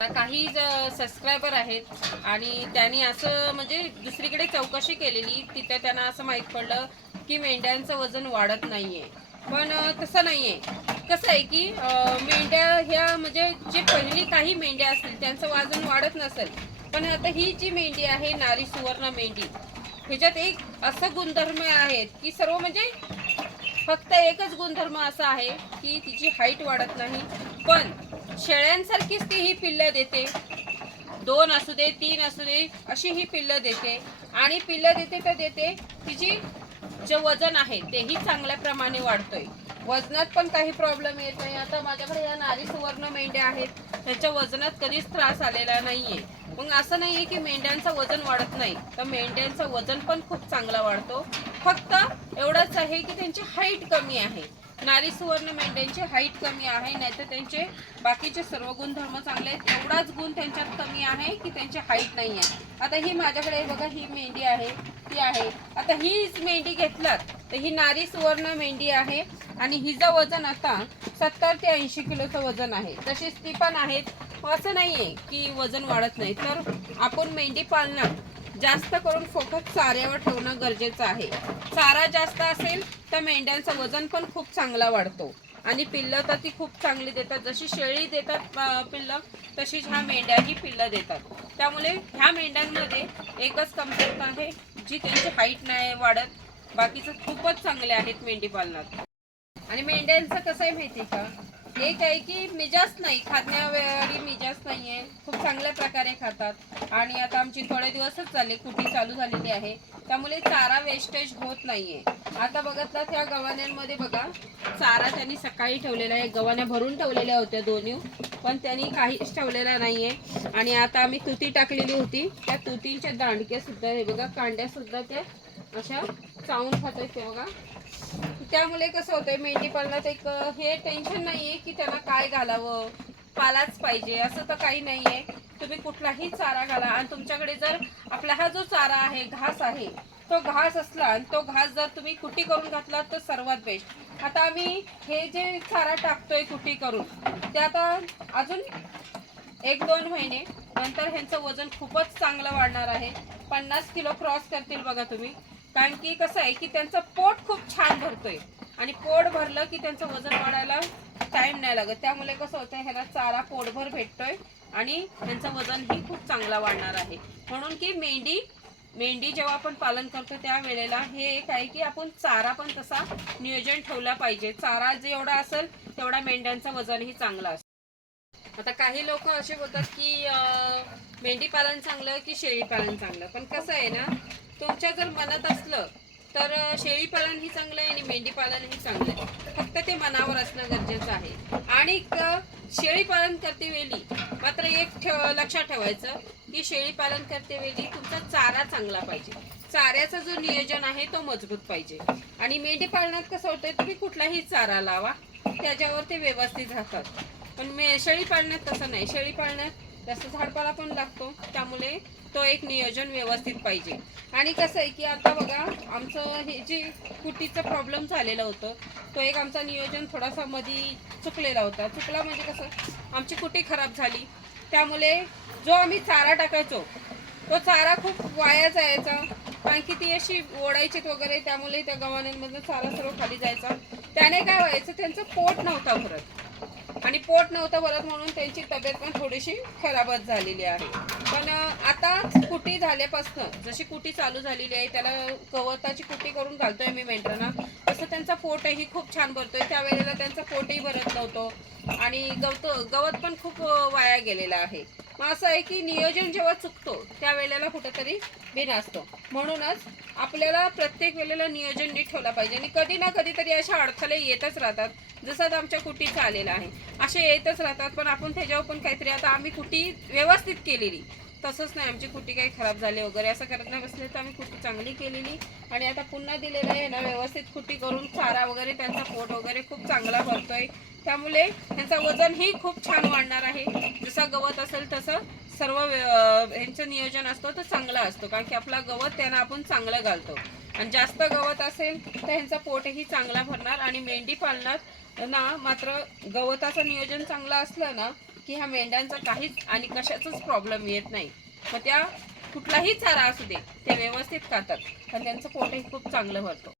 काही सबस्क्रायबर आहेत आणि त्यांनी असं म्हणजे दुसरीकडे चौकशी केलेली तिथे त्यांना असं माहीत पडलं की मेंढ्यांचं वजन वाढत नाहीये. पण तसं नाहीये. कसं आहे की मेंढ्या ह्या म्हणजे जे पहिली काही मेंढ्या असतील त्यांचं वजन वाढत नसेल पण आता ही जी मेंढी आहे नारी सुवर्ण मेंढी ह्याच्यात एक असं गुणधर्म आहेत की सर्व म्हणजे फक्त एकच गुणधर्म असा आहे की तिची हाईट वाढत नाही. पण शेळ्यांसारखीच ती ही पिल्लं देते. दोन असू दे तीन असू दे अशी ही पिल्लं देते. आणि पिल्लं देते तर देते तिची जे वजन आहे तेही चांगल्या प्रमाणे वाढतोय. वजनात पण काही प्रॉब्लेम येत नाही. आता माझ्याकडे या नारी सुवर्ण मेंढ्या आहेत. त्याच्या वजनात कधीच त्रास आलेला नाहीये. मग असं नाहीये की मेंढ्यांचं वजन वाढत नाही. तर मेंढ्यांचं वजन पण खूप चांगला वाढतो. फक्त एवढंच आहे की त्यांची हाईट कमी आहे. नारी सुवर्ण मेंढ्यांची हाईट कमी आहे नाहीतर त्यांचे बाकीचे सर्व गुणधर्म चांगले आहेत. एवढाच गुण त्यांच्यात कमी आहे की त्यांची हाईट नाही आहे. आता ही माझ्याकडे बघा ही मेंढी आहे ती आहे. आता हीच मेंढी घेतलात तर ही नारी सुवर्ण मेंढी आहे आणि हिचं वजन आता सत्तर ते ऐंशी किलोचं वजन आहे. तशीच ती पण आहेत असं नाही आहे की वजन वाढत नाही. तर आपण मेंढी पाळणार जास्त करून फोकस चाऱ्यावर ठेवणं गरजेचं आहे. चारा जास्त असेल तर मेंढ्यांचं वजन पण खूप चांगला वाढतो. आणि पिल्लं तर ती खूप चांगली देतात. जशी शेळी देतात पिल्लं तशीच ह्या मेंढ्याही पिल्लं देतात. त्यामुळे ह्या मेंढ्यांमध्ये एकच कमतरता आहे जी त्यांची हाईट नाही वाढत. बाकीचं खूपच चांगले आहेत मेंढी पालनात. आणि मेंढ्यांचं कसं आहे माहिती का? एक आहे की मिजाज नाही खाण्यावेळी मिजाज नाही आहे खूप चांगल्या प्रकारे खातात. आणि आता आमची थोडे दिवसच झाले कुटी चालू झालेली आहे. त्यामुळे चारा वेस्टेज होत नाहीये. आता बघितलं त्या गव्हाण्यांमध्ये बघा चारा त्यांनी सकाळी ठेवलेला आहे. गव्हाण्या भरून ठेवलेल्या होत्या दोन्ही पण त्यांनी काहीच ठेवलेला नाहीये. आणि आता आम्ही तुती टाकलेली होती. त्या तुतींच्या दांडक्या सुद्धा हे बघा कांड्या सुद्धा त्या अशा चावून खात ते बघा. त्यामुळे कसं होतंय मेंढी पालनात एक हे टेन्शन नाहीये की त्यांना काय घालावं पालाच पाहिजे असं तर काही नाहीये. तुम्ही कुठलाही चारा घाला आणि तुमच्याकडे जर आपला हा जो चारा आहे घास आहे तो घास असला आणि तो घास जर तुम्ही कुटी करून घातला तर सर्वात बेस्ट आता आम्ही हे जे चारा टाकतोय कुटी करून ते आता अजून एक दोन महिने नंतर ह्यांचं वजन खूपच चांगलं वाढणार आहे. पन्नास किलो क्रॉस करतील बघा तुम्ही. कारण की कसं आहे की त्यांचं पोट खूप छान भरतोय. आणि पोट भरलं की त्यांचं वजन वाढायला टाइम नाही लागत. त्यामुळे कसं होतं ह्याला चारा पोटभर भेटतोय आणि त्यांचं वजनही खूप चांगला वाढणार आहे. म्हणून की मेंढी मेंढी जेव्हा आपण पालन करतो त्या वेळेला हे एक आहे की आपण चारा पण तसा नियोजन ठेवला पाहिजे. चारा जेवढा असेल तेवढा मेंढ्यांचं वजनही चांगलं असतं आता काही लोक असे बोलतात की मेंढी पालन चांगलं की शेळी पालन चांगलं? पण कसं आहे ना तुमच्या जर मनात असलं तर शेळी पालन ही चांगलं आहे आणि मेंढी पालन ही चांगलं आहे फक्त ते मनावर असणं गरजेचं आहे. आणि शेळी पालन करते वेळी मात्र एक ठेव लक्षात ठेवायचं की शेळी पालन करते वेळी तुमचा चारा चांगला पाहिजे. चाऱ्याचं जो नियोजन आहे तो मजबूत पाहिजे. आणि मेंढी पालनात कसं होतंय तुम्ही कुठलाही चारा लावा त्याच्यावर ते व्यवस्थित राहतात. पण मे शेळी पाळण्यात तसं नाही. शेळी पाळण्यात जास्त झाडपाला पण लागतो त्यामुळे तो एक नियोजन व्यवस्थित पाहिजे. आणि कसं आहे की आता बघा आमचं हे जे कुटीचं प्रॉब्लेम झालेलं होतं तो एक आमचा नियोजन थोडासा मधी चुकलेला होता. चुकला म्हणजे कसं आमची कुटी खराब झाली. त्यामुळे जो आम्ही चारा टाकायचो तो चारा खूप वाया जायचा. कारण की ती अशी ओढायची वगैरे त्यामुळे त्या गव्हाण्यांमधून चारा सर्व खाली जायचा. त्याने काय व्हायचं त्यांचं पोट नव्हता भरत. आणि पोट नव्हतं भरत म्हणून त्यांची तब्येत पण थोडीशी खराबच झालेली आहे. पण आता कुटी झाल्यापासनं जशी कुटी चालू झालेली आहे त्याला गवताची कुटी करून घालतोय मी मेंढरांना तसं त्यांचा पोटही खूप छान भरतोय. त्यावेळेला त्यांचा पोटही भरत नव्हतो आणि गवत गवत पण खूप वाया गेलेलं आहे. मग असं आहे की नियोजन जेव्हा चुकतो त्यावेळेला कुठंतरी कुठेतरी बिन असतो म्हणूनच आपल्याला प्रत्येक वेळेला नियोजन नीट ठेवलं पाहिजे आणि कधी ना कधीतरी अशा अडथळे येतच राहतात. जसं आमच्या कुटीचं आलेलं आहे. असे येतच राहतात पण आपण त्याच्यावर पण काहीतरी आता आम्ही कुटी व्यवस्थित केलेली. तसंच नाही आमची कुटी काही खराब झाली वगैरे असं करत नाही बसले तर आम्ही कुटी चांगली केलेली. आणि आता पुन्हा दिलेलं आहे ना व्यवस्थित कुटी करून चारा वगैरे त्यांचा पोट वगैरे खूप चांगला भरतोय. त्यामुळे त्यांचं वजनही खूप छान वाढणार आहे. जसं गवत असेल तसं सर्व यांचं ह्यांचं नियोजन असतं तर चांगला असतो. कारण की आपला गवत त्यांना आपण चांगलं घालतो. आणि जास्त गवत असेल तर ह्यांचा पोटही चांगला भरणार आणि मेंढी पालनात ना मात्र गवताचं नियोजन चांगलं असलं ना की ह्या मेंढ्यांचा काहीच आणि कशाचाच प्रॉब्लेम येत नाही. मग त्या कुठलाही चारा असू दे ते व्यवस्थित खातात. पण त्यांचं पोटही खूप चांगलं भरतं.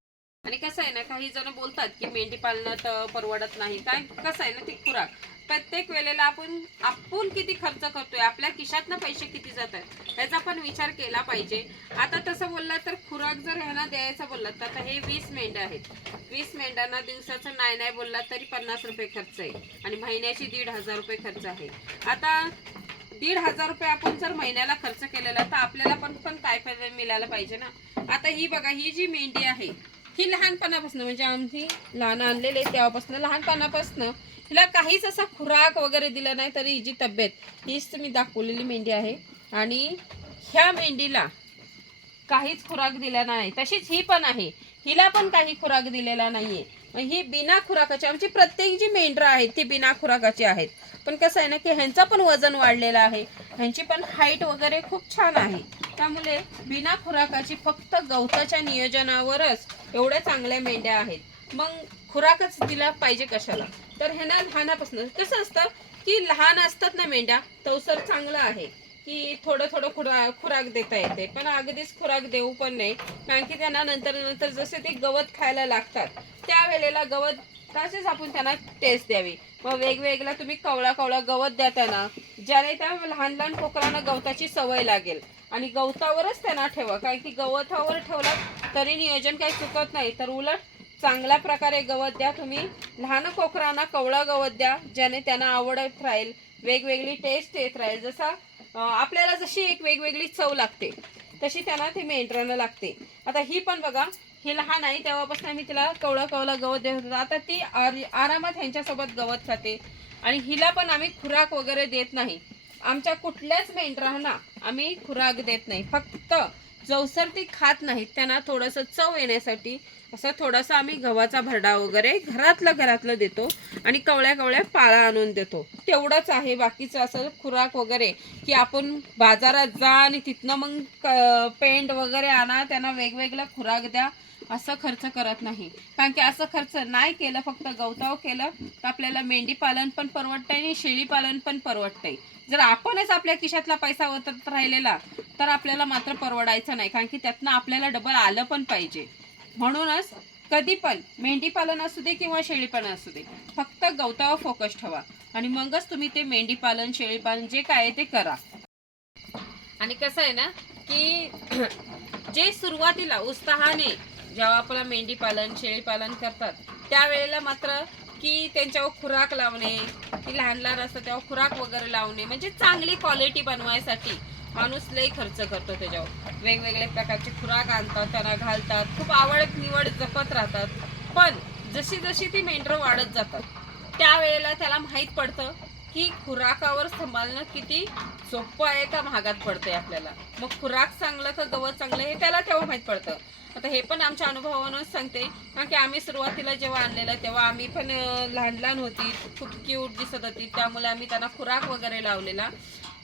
आणि कसं आहे ना काही जण बोलतात की मेंढी पालन तर परवडत नाही. काय? कसं आहे ना ती खुराक. प्रत्येक वेळेला आपण आपण किती खर्च करतोय आपल्या खिशातनं पैसे किती जातात याचा पण विचार केला पाहिजे. आता तसं बोललं तर खुराक जर ह्यांना द्यायचा बोलला तर आता हे वीस मेंढ्या आहेत. वीस मेंढ्यांना दिवसाचं नाही नाही बोलला तरी पन्नास रुपये खर्च आहे. आणि महिन्याची दीड हजार रुपये खर्च आहे. आता दीड हजार रुपये आपण जर महिन्याला खर्च केलेला तर आपल्याला पण पण काय फायदा मिळायला पाहिजे ना? आता ही बघा ही जी मेंढी आहे ही लहानपणापासून म्हणजे आम्ही लहान आणलेले तेव्हापासून लहानपणापासून हिला काहीच असा खुराक वगैरे दिला नाही तरी हिची तब्येत हीच मी दाखवलेली मेंढी आहे. आणि ह्या मेंढीला काहीच खुराक दिला नाही. तशीच ही पण आहे. हिला पण काही खुराक दिलेला नाही आहे ही बिना खुराकाची आमची प्रत्येक जी मेंढरं आहेत ती बिना खुराकाची आहेत. पण कसं आहे ना की ह्यांचं पण वजन वाढलेलं आहे. ह्यांची पण हाईट वगैरे खूप छान आहे. त्यामुळे बिना खुराकाची फक्त गवताच्या नियोजनावरच एवढ्या चांगल्या मेंढ्या आहेत. मग खुराकच दिला पाहिजे कशाला? तर ह्यांना लहानापासून. कसं असतं की लहान असतात ना मेंढ्या तवसर चांगलं आहे. की थोडं थोडं खुरा खुराक देता येते. पण अगदीच खुराक देऊ पण नाही. कारण की त्यांना नंतर नंतर जसे ते गवत खायला लागतात त्यावेळेला गवत तसेच आपण त्यांना टेस्ट द्यावी. मग वेगवेगळा तुम्ही कवळा कवळा गवत द्या त्यांना ज्याने त्या लहान लहान कोकरांना गवताची सवय लागेल. आणि गवतावरच त्यांना ठेवा. कारण की गवतावर ठेवला तरी नियोजन काही चुकत नाही. तर उलट चांगल्या प्रकारे गवत द्या तुम्ही. लहान कोकरांना कवळा गवत द्या ज्याने त्यांना आवडत राहील. वेगवेगळी टेस्ट येत राहील. जसा आपल्याला जशी एक वेगवेगळी चव लागते तशी त्यांना ती मेंढरानं लागते. आता ही पण बघा ही लहान आहे तेव्हापासून आम्ही तिला कवळं कवळं गवत देत होतो. आता ती आर- आरामात ह्यांच्यासोबत गवत खाते. आणि हिला पण आम्ही खुराक वगैरे देत नाही. आमच्या कुठल्याच मेंढरांना आम्ही खुराक देत नाही. फक्त जवसर ती खात नाहीत त्यांना थोडंसं चव येण्यासाठी असं थोडासा आम्ही गव्हाचा भरडा वगैरे घरातलं घरातलं देतो आणि कवळ्या कवळ्या पाळा आणून देतो. तेवढंच आहे बाकीचं असं खुराक वगैरे की आपण बाजारात जा आणि तिथनं मग पेंड पेंट वगैरे आणा त्यांना वेगवेगळा खुराक द्या. असं खर्च करत नाही. कारण की असं खर्च नाही केलं फक्त गवताव केलं तर आपल्याला मेंढी पालन पण परवडतंय आणि शेळी पालन पण परवडतंय. जर आपणच आपल्या खिशातला पैसा वतत राहिलेला तर आपल्याला मात्र परवडायचं नाही. कारण की त्यातनं आपल्याला डबल आलं पण पाहिजे. म्हणूनच कधी पण मेंढी पालन असू दे किंवा शेळीपालन असू दे फक्त गवतावर फोकस ठेवा. आणि मगच तुम्ही ते मेंढी पालन शेळी पालन जे काय आहे ते करा. आणि कसं आहे ना की जे सुरुवातीला उत्साहाने जेव्हा आपला मेंढी पालन शेळी पालन करतात त्यावेळेला मात्र की त्यांच्यावर खुराक लावणे की लहान लहान असतं तेव्हा खुराक वगैरे लावणे म्हणजे चांगली क्वालिटी बनवायसाठी माणूस लई खर्च करतो त्याच्यावर. वेगवेगळ्या प्रकारचे खुराक आणतात त्यांना घालतात खूप आवड निवड जपत राहतात. पण जशी जशी ती मेंढरं वाढत जातात त्यावेळेला त्याला माहीत पडतं की खुराकावर सांभाळणं किती सोपं आहे का महागात पडतंय आपल्याला. मग खुराक चांगलं का गवत चांगलं हे त्याला तेव्हा माहीत पडतं. आता हे पण आमच्या अनुभवावरूनच सांगते. कारण की आम्ही सुरुवातीला जेव्हा आणलेलं तेव्हा आम्ही पण लहान लहान होती. खूप क्यूट दिसत होती. त्यामुळे आम्ही त्यांना खुराक वगैरे लावलेला.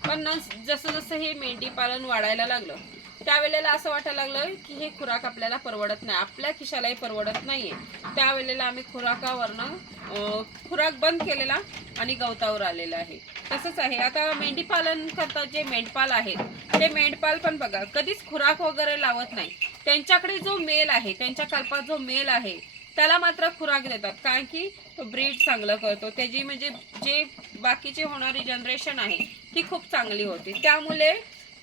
पण जसं जसं हे मेंढी पालन वाढायला लागलं त्यावेळेला असं वाटायला लागलं की हे खुराक आपल्याला परवडत नाही. आपल्या खिशालाही परवडत नाहीये. त्यावेळेला आम्ही खुराकावरनं खुराक बंद केलेला आणि गवतावर आलेला आहे. तसंच आहे. आता मेंढी पालन करतात जे मेंढपाल आहेत ते मेंढपाल पण बघा कधीच खुराक वगैरे लावत नाही. त्यांच्याकडे जो मेल आहे त्यांच्या कल्पात जो मेल आहे त्याला मात्र खुराक देतात. कारण की तो ब्रीड चांगलं करतो. त्याची म्हणजे जे बाकीची होणारी जनरेशन आहे ती खूप चांगली होती. त्यामुळे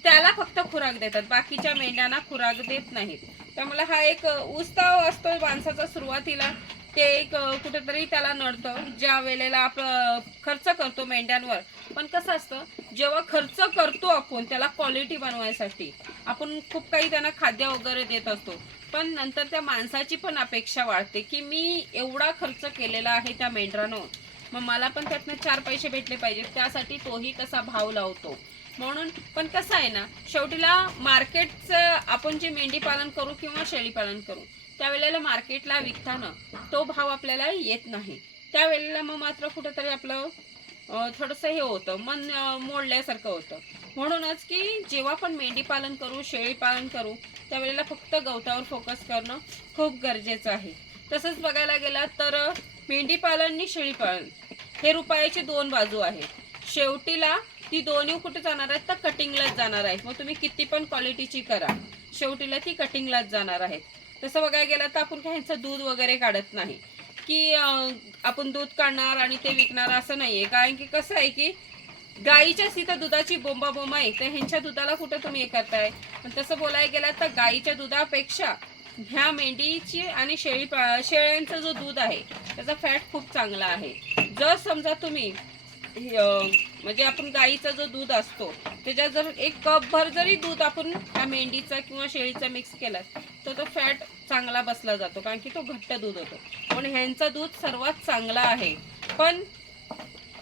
त्याला फक्त खुराक देतात. बाकीच्या मेंढ्यांना खुराक देत नाहीत. त्यामुळे हा एक उत्साह असतो माणसाचा सुरुवातीला. ते एक कुठेतरी त्याला नडतं. ज्या वेळेला आपण खर्च करतो मेंढ्यांवर. पण कसं असतं जेव्हा खर्च करतो आपण त्याला क्वालिटी बनवायसाठी आपण खूप काही त्यांना खाद्य वगैरे देत असतो. पण नंतर त्या माणसाची पण अपेक्षा वाढते की मी एवढा खर्च केलेला आहे त्या मेंढरानं मग मला पण त्यातनं चार पैसे भेटले पाहिजेत. त्यासाठी तोही तसा भाव लावतो. म्हणून पण कसं आहे ना शेवटीला मार्केटचं आपण जे मेंढी पालन करू किंवा शेळी पालन करू त्यावेळेला मार्केटला विकताना तो भाव आपल्याला येत नाही. त्यावेळेला मग मात्र कुठेतरी आपलं थोडंसं हे होतं मन मोडल्यासारखं होतं. म्हणूनच की जेव्हा पण मेंढी पालन करू शेळी पालन करू त्यावेळेला फक्त गवतावर फोकस करणं खूप गरजेचं आहे. तसंच बघायला गेला तर मेंढी पालन आणि शेळी पालन हे रुपयाचे दोन बाजू आहेत. शेवटीला ती दोन्ही कुठे जाणार आहेत तर कटिंगलाच जाणार आहेत. मग तुम्ही किती पण क्वालिटीची करा शेवटीला ती कटिंगलाच जाणार आहेत. तसं बघायला गेलं तर आपण काहींचं ह्यांचं दूध वगैरे काढत नाही. की आपण दूध काढणार आणि ते विकणार असं नाही आहे कारण की कसं आहे की गाईच्याच तिथं दुधाची बोंबा बोंबा आहे. तर ह्यांच्या दुधाला कुठं तुम्ही हे करताय? पण तसं बोलायला गेलं तर गाईच्या दुधापेक्षा ह्या मेंढीची आणि शेळी पा- शेळ्यांचं जो दूध आहे त्याचा फॅट खूप चांगला आहे. जर समजा तुम्ही म्हणजे आपण गाईचा जो दूध असतो त्याच्यात जर एक कप भर जरी दूध आपण त्या मेंढीचा किंवा शेळीचा मिक्स केला तर तो फॅट चांगला बसला जातो कारण की तो घट्ट दूध होतो. पण ह्यांचा दूध सर्वात चांगला आहे. पण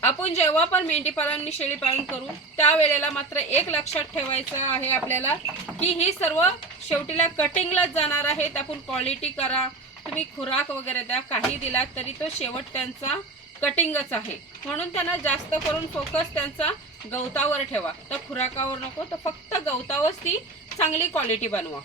आपण जेव्हा पण मेंढी पालन आणि शेळी पालन करू त्यावेळेला मात्र एक लक्षात ठेवायचं आहे आपल्याला की ही सर्व शेवटीला कटिंगलाच जाणार आहेत. आपण क्वालिटी करा तुम्ही खुराक वगैरे द्या काही दिलात तरी तो शेवट त्यांचा कटिंगच आहे. म्हणून त्यांना जास्त करून फोकस त्यांचा गवतावर ठेवा. तर खुराकावर नको तर फक्त गवतावरच ती चांगली क्वालिटी बनवा.